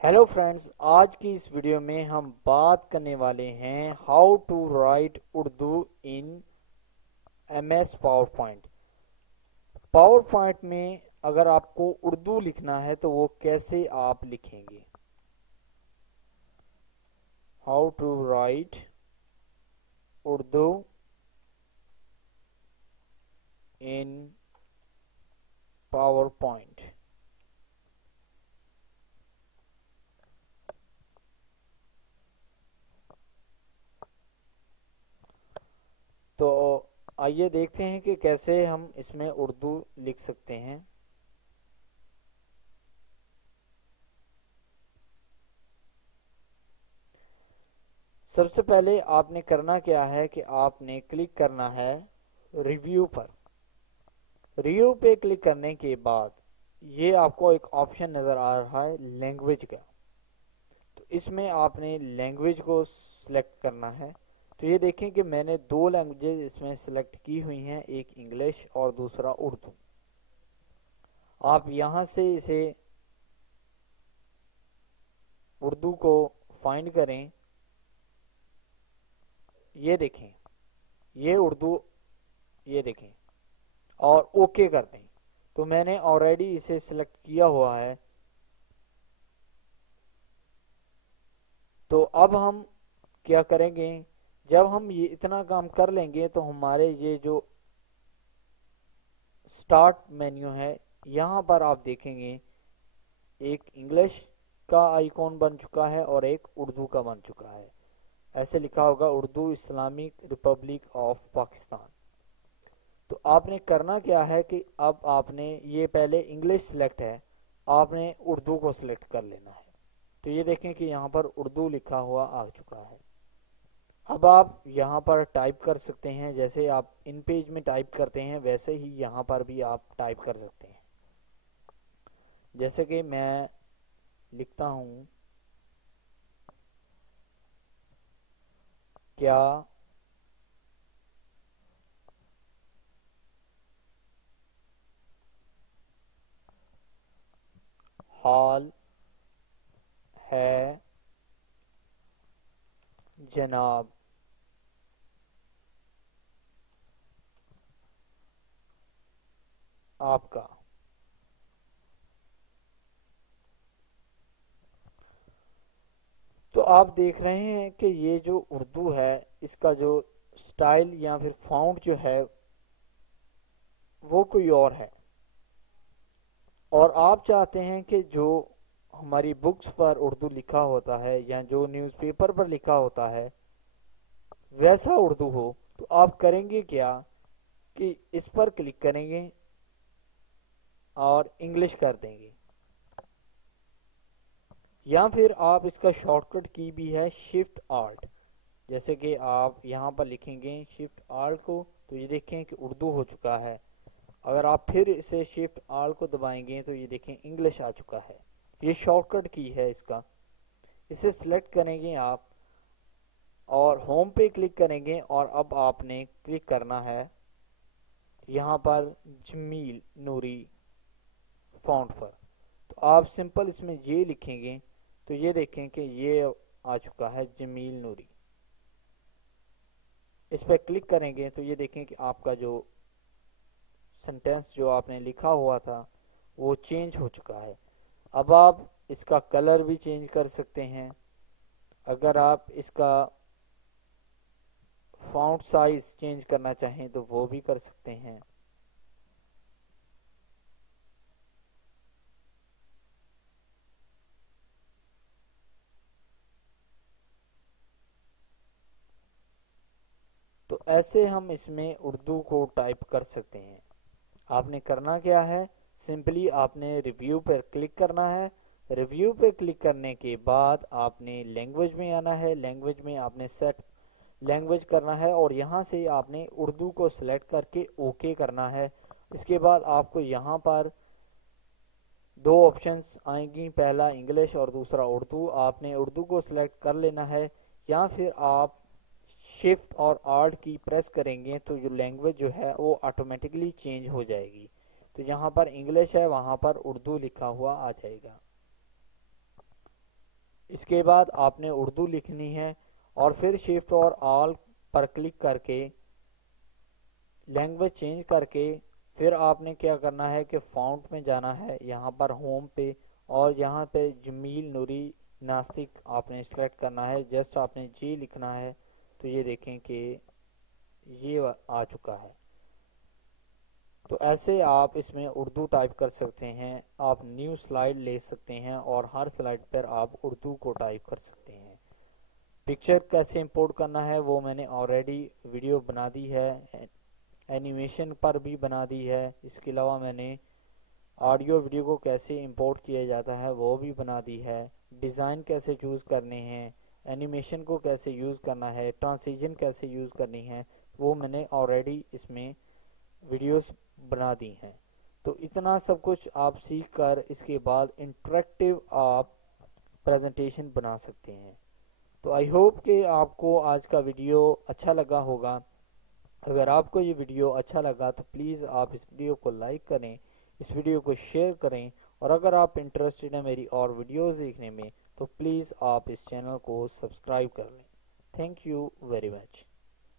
Hello friends, आज की इस वीडियो में हम बात करने वाले हैं how to write Urdu in MS PowerPoint. PowerPoint में अगर आपको उर्दू लिखना है तो वो कैसे आप लिखेंगे। How to write Urdu in PowerPoint. तो आइए देखते हैं कि कैसे हम इसमें उर्दू लिख सकते हैं। सबसे पहले आपने करना क्या है कि आपने क्लिक करना है रिव्यू पर। रिव्यू पे क्लिक करने के बाद ये आपको एक ऑप्शन नज़र आ रहा है लैंग्वेज का, तो इसमें आपने लैंग्वेज को सिलेक्ट करना है। तो ये देखें कि मैंने दो लैंग्वेजेस इसमें सिलेक्ट की हुई हैं, एक इंग्लिश और दूसरा उर्दू। आप यहाँ से इसे उर्दू को फाइंड करें, ये देखें ये उर्दू, ये देखें और ओके कर दें। तो मैंने ऑलरेडी इसे सिलेक्ट किया हुआ है। तो अब हम क्या करेंगे, जब हम ये इतना काम कर लेंगे तो हमारे ये जो स्टार्ट मेन्यू है यहाँ पर आप देखेंगे एक इंग्लिश का आइकॉन बन चुका है और एक उर्दू का बन चुका है। ऐसे लिखा होगा Urdu Islamic Republic of Pakistan. तो आपने करना क्या है कि अब आपने ये पहले इंग्लिश सिलेक्ट है, आपने उर्दू को सिलेक्ट कर लेना है। तो ये देखें कि यहाँ पर उर्दू लिखा हुआ आ चुका है। अब आप यहाँ पर टाइप कर सकते हैं, जैसे आप इन पेज में टाइप करते हैं वैसे ही यहाँ पर भी आप टाइप कर सकते हैं। जैसे कि मैं लिखता हूँ, क्या हाल है जनाब। आपका तो आप देख रहे हैं कि ये जो उर्दू है इसका जो स्टाइल या फिर फॉन्ट जो है वो कोई और है, और आप चाहते हैं कि जो हमारी बुक्स पर उर्दू लिखा होता है या जो न्यूज़पेपर पर लिखा होता है वैसा उर्दू हो। तो आप करेंगे क्या कि इस पर क्लिक करेंगे और इंग्लिश कर देंगे, या फिर आप इसका शॉर्टकट की भी है शिफ्ट आल्ट। जैसे कि आप यहाँ पर लिखेंगे शिफ्ट आल्ट को तो ये देखें कि उर्दू हो चुका है। अगर आप फिर इसे शिफ्ट आल्ट को दबाएंगे तो ये देखें इंग्लिश आ चुका है। ये शॉर्टकट की है इसका। इसे सिलेक्ट करेंगे आप और होम पे क्लिक करेंगे और अब आपने क्लिक करना है यहाँ पर जमील नूरी फॉन्ट पर। तो आप सिंपल इसमें ये लिखेंगे तो ये देखें कि ये आ चुका है जमील नूरी। इस पर क्लिक करेंगे तो ये देखें कि आपका जो सेंटेंस जो आपने लिखा हुआ था वो चेंज हो चुका है। अब आप इसका कलर भी चेंज कर सकते हैं। अगर आप इसका फॉन्ट साइज चेंज करना चाहें तो वो भी कर सकते हैं। तो ऐसे हम इसमें उर्दू को टाइप कर सकते हैं। आपने करना क्या है, सिंपली आपने रिव्यू पर क्लिक करना है। रिव्यू पे क्लिक करने के बाद आपने लैंग्वेज में आना है। लैंग्वेज में आपने सेट लैंग्वेज करना है और यहाँ से आपने उर्दू को सिलेक्ट करके ओके करना है। इसके बाद आपको यहाँ पर दो ऑप्शंस आएंगी, पहला इंग्लिश और दूसरा उर्दू। आपने उर्दू को सिलेक्ट कर लेना है, या फिर आप शिफ्ट और आल्ट की प्रेस करेंगे तो जो लैंग्वेज जो है वो ऑटोमेटिकली चेंज हो जाएगी। तो यहाँ पर इंग्लिश है, वहाँ पर उर्दू लिखा हुआ आ जाएगा। اس کے بعد آپ نے اردو لکھنی ہے اور پھر شفٹ اور آل پر کلک کر کے لینگویج چینج کر کے پھر آپ نے کیا کرنا ہے کہ فونٹ میں جانا ہے، یہاں پر ہوم پہ، اور یہاں پہ جمیل نوری ناستک آپ نے سلیکٹ کرنا ہے، جسٹ آپ نے جی لکھنا ہے تو یہ دیکھیں کہ یہ آ چکا ہے۔ تو ایسے آپ اس میں اردو ٹائپ کر سکتے ہیں، آپ نیو سلائیڈ لے سکتے ہیں اور ہر سلائیڈ پر آپ اردو کو ٹائپ کر سکتے ہیں۔ پکچر کیسے امپورٹ کرنا ہے وہ میں نے آلریڈی ویڈیو بنا دی ہے، اینیمیشن پر بھی بنا دی ہے، اس کے علاوہ میں نے آڈیو ویڈیو کو کیسے امپورٹ کیا جاتا ہے وہ بھی بنا دی ہے، ڈیزائن کیسے چوز کرنے ہیں، اینیمیشن کو کیسے یوز کرنا ہے، ٹرانسلیشن کیسے یوز کرنی ہے، وہ میں نے آلریڈی اس میں ویڈیوز بنا دی ہیں۔ تو اتنا سب کچھ آپ سیکھ کر اس کے بعد انٹریکٹیو آپ پریزنٹیشن بنا سکتے ہیں۔ تو آئی ہوپ کہ آپ کو آج کا ویڈیو اچھا لگا ہوگا۔ اگر آپ کو یہ ویڈیو اچھا لگا تو پلیز آپ اس ویڈیو کو لائک کریں، اس ویڈیو کو شیئر کریں، اور اگر آپ انٹرسٹڈ ہیں میری اور ویڈیوز دیکھنے میں تو پلیز آپ اس چینل کو سبسکرائب کر لیں۔ Thank you very much.